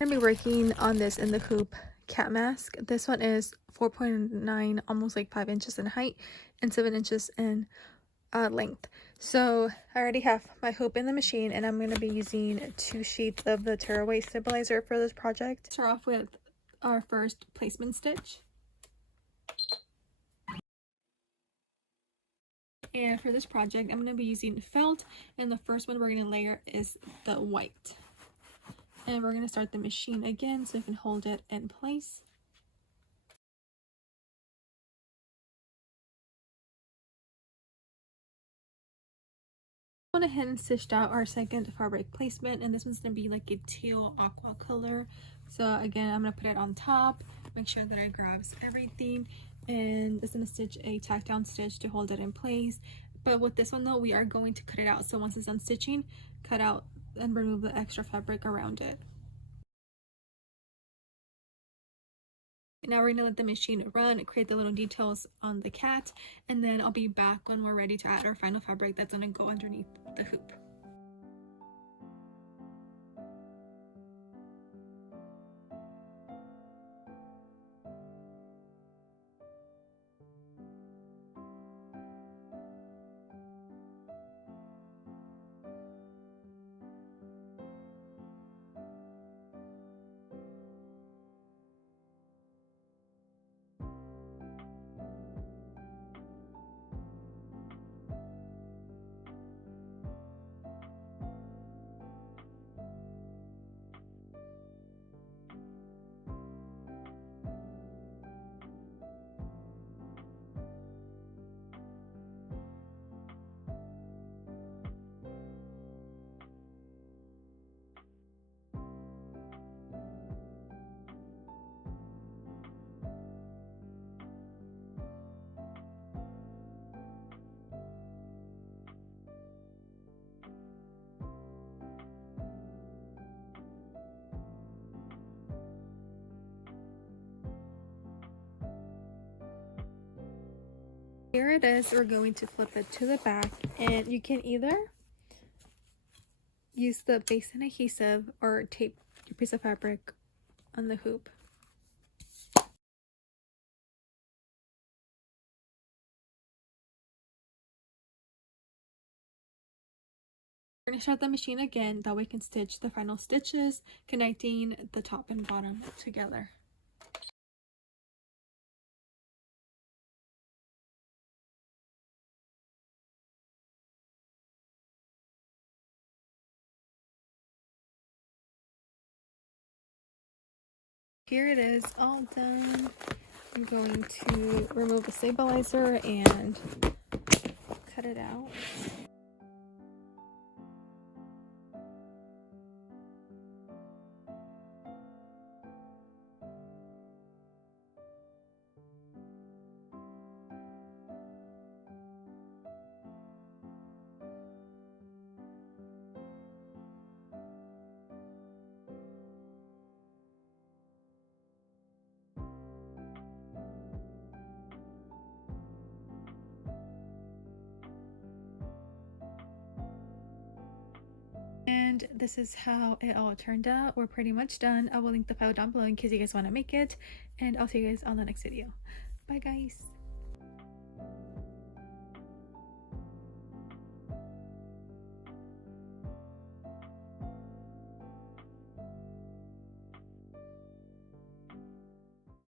I'm going to be working on this in the hoop cat mask. This one is 4.9, almost like 5 inches in height and 7 inches in length. So I already have my hoop in the machine, and I'm going to be using 2 sheets of the tearaway stabilizer for this project. Start off with our first placement stitch. And for this project, I'm going to be using felt, and the first one we're going to layer is the white. And we're going to start the machine again so we can hold it in place. Went ahead and stitched out our second fabric placement, and this one's going to be like a teal aqua color. So again, I'm going to put it on top, make sure that it grabs everything, and it's going to stitch a tack down stitch to hold it in place. But with this one though, we are going to cut it out, so once it's done stitching, cut out and remove the extra fabric around it. Now we're going to let the machine run, create the little details on the cat, and then I'll be back when we're ready to add our final fabric that's going to go underneath the hoop. Here it is. We're going to flip it to the back, and you can either use the basin adhesive or tape your piece of fabric on the hoop. We're going to start the machine again, that way we can stitch the final stitches, connecting the top and bottom together. Here it is, all done. I'm going to remove the stabilizer and cut it out. And this is how it all turned out. We're pretty much done. I will link the file down below in case you guys want to make it, and I'll see you guys on the next video. Bye guys.